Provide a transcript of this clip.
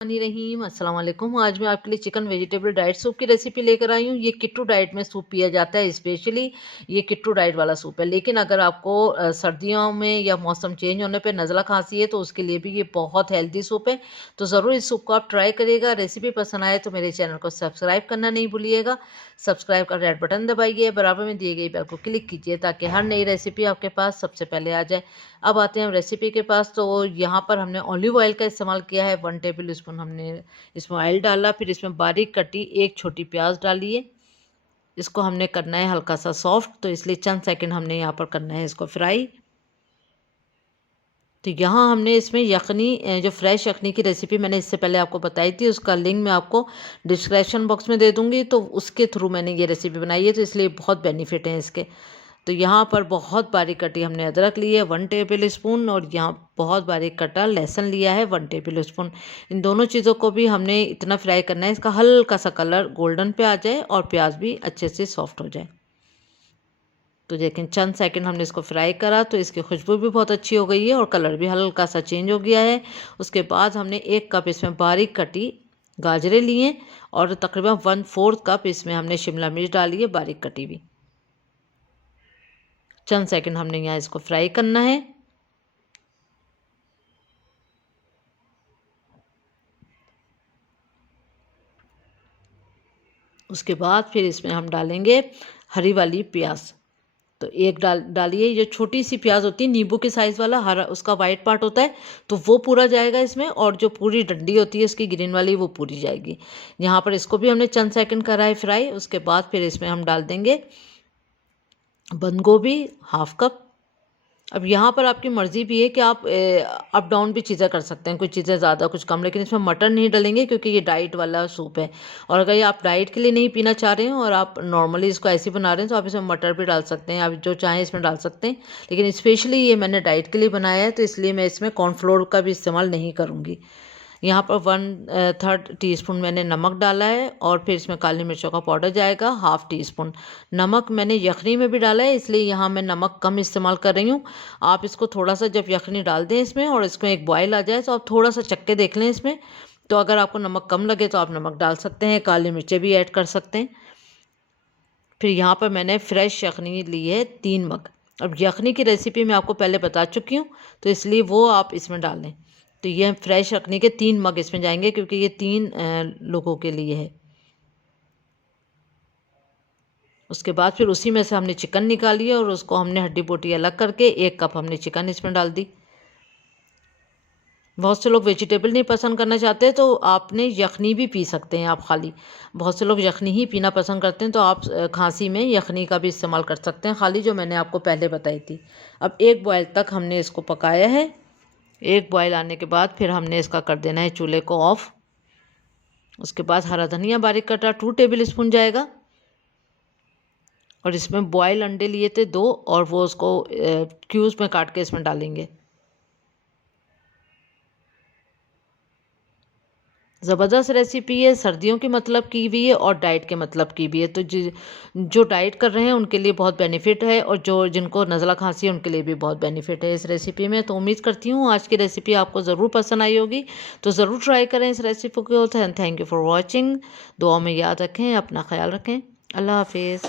रहीम अस्सलाम वालेकुम। आज मैं आपके लिए चिकन वेजिटेबल डाइट सूप की रेसिपी लेकर आई हूँ। ये किट्टू डाइट में सूप पिया जाता है, स्पेशली ये किट्टू डाइट वाला सूप है। लेकिन अगर आपको सर्दियों में या मौसम चेंज होने पे नज़ला खांसी है तो उसके लिए भी ये बहुत हेल्दी सूप है। तो ज़रूर इस सूप को आप ट्राई करिएगा। रेसिपी पसंद आए तो मेरे चैनल को सब्सक्राइब करना नहीं भूलिएगा। सब्सक्राइब का रेड बटन दबाइए, बराबर में दिए गए बेल को क्लिक कीजिए ताकि हर नई रेसिपी आपके पास सबसे पहले आ जाए। अब आते हैं रेसिपी के पास। तो यहाँ पर हमने ऑलिव ऑयल का इस्तेमाल किया है, 1 टेबल स्पून हमने इसमें ऑयल डाला। फिर इसमें बारीक कटी एक छोटी प्याज डाली है। इसको हमने करना है हल्का सा सॉफ्ट, तो इसलिए चंद सेकंड हमने यहाँ पर करना है इसको फ्राई। तो यहाँ हमने इसमें यखनी, जो फ्रेश यखनी की रेसिपी मैंने इससे पहले आपको बताई थी, उसका लिंक मैं आपको डिस्क्रिप्शन बॉक्स में दे दूँगी। तो उसके थ्रू मैंने ये रेसिपी बनाई है, तो इसलिए बहुत बेनिफिट हैं इसके। तो यहाँ पर बहुत बारीक कटी हमने अदरक ली है 1 टेबल स्पून, और यहाँ बहुत बारीक कटा लहसुन लिया है 1 टेबल स्पून। इन दोनों चीज़ों को भी हमने इतना फ्राई करना है, इसका हल्का सा कलर गोल्डन पे आ जाए और प्याज भी अच्छे से सॉफ्ट हो जाए। तो लेकिन चंद सेकंड हमने इसको फ्राई करा तो इसकी खुशबू भी बहुत अच्छी हो गई है और कलर भी हल्का सा चेंज हो गया है। उसके बाद हमने 1 कप इसमें बारीक कटी गाजरें ली हैं और तकरीबन 1/4 कप इसमें हमने शिमला मिर्च डाली है बारीक कटी भी। चंद सेकंड हमने यहाँ इसको फ्राई करना है। उसके बाद फिर इसमें हम डालेंगे हरी वाली प्याज। तो एक डालिए। ये छोटी सी प्याज होती है नींबू के साइज़ वाला, हरा उसका वाइट पार्ट होता है, तो वो पूरा जाएगा इसमें, और जो पूरी डंडी होती है इसकी ग्रीन वाली वो पूरी जाएगी। यहाँ पर इसको भी हमने चंद सेकंड करा है फ्राई। उसके बाद फिर इसमें हम डाल देंगे बंद गोभी 1/2 कप। अब यहाँ पर आपकी मर्ज़ी भी है कि आप अप डाउन भी चीज़ें कर सकते हैं, कुछ चीज़ें ज़्यादा कुछ कम, लेकिन इसमें मटर नहीं डालेंगे क्योंकि ये डाइट वाला सूप है। और अगर ये आप डाइट के लिए नहीं पीना चाह रहे हैं और आप नॉर्मली इसको ऐसे ही बना रहे हैं तो आप इसमें मटर भी डाल सकते हैं, आप जो चाहें इसमें डाल सकते हैं। लेकिन स्पेशली ये मैंने डाइट के लिए बनाया है तो इसलिए मैं इसमें कॉर्नफ्लोर का भी इस्तेमाल नहीं करूँगी। यहाँ पर 1/3 टीस्पून मैंने नमक डाला है, और फिर इसमें काली मिर्चों का पाउडर जाएगा 1/2 टीस्पून। नमक मैंने यखनी में भी डाला है, इसलिए यहाँ मैं नमक कम इस्तेमाल कर रही हूँ। आप इसको थोड़ा सा जब यखनी डाल दें इसमें और इसमें एक बॉयल आ जाए तो आप थोड़ा सा चख के देख लें इसमें। तो अगर आपको नमक कम लगे तो आप नमक डाल सकते हैं, काली मिर्चें भी ऐड कर सकते हैं। फिर यहाँ पर मैंने फ्रेश यखनी ली है 3 मग। अब यखनी की रेसिपी मैं आपको पहले बता चुकी हूँ तो इसलिए वो आप इसमें डाल लें। तो ये फ्रेश रखने के 3 मग इसमें जाएंगे क्योंकि ये 3 लोगों के लिए है। उसके बाद फिर उसी में से हमने चिकन निकाली है और उसको हमने हड्डी बोटी अलग करके 1 कप हमने चिकन इसमें डाल दी। बहुत से लोग वेजिटेबल नहीं पसंद करना चाहते तो आपने यखनी भी पी सकते हैं आप खाली। बहुत से लोग यखनी ही पीना पसंद करते हैं तो आप खांसी में यखनी का भी इस्तेमाल कर सकते हैं खाली, जो मैंने आपको पहले बताई थी। अब 1 बॉयल तक हमने इसको पकाया है। 1 बॉयल आने के बाद फिर हमने इसका कर देना है चूल्हे को ऑफ। उसके बाद हरा धनिया बारीक कटा 2 टेबल स्पून जाएगा, और इसमें बॉयल अंडे लिए थे 2 और वो उसको क्यूब्स में काट के इसमें डालेंगे। ज़बरदस्त रेसिपी है, सर्दियों की मतलब की भी है और डाइट के मतलब की भी है। तो जो डाइट कर रहे हैं उनके लिए बहुत बेनिफिट है, और जिनको नज़ला खांसी है उनके लिए भी बहुत बेनिफिट है इस रेसिपी में। तो उम्मीद करती हूँ आज की रेसिपी आपको ज़रूर पसंद आई होगी। तो ज़रूर ट्राई करें इस रेसिपी को। Thank you for watching. दुआ में याद रखें, अपना ख्याल रखें। अल्लाह हाफिज़।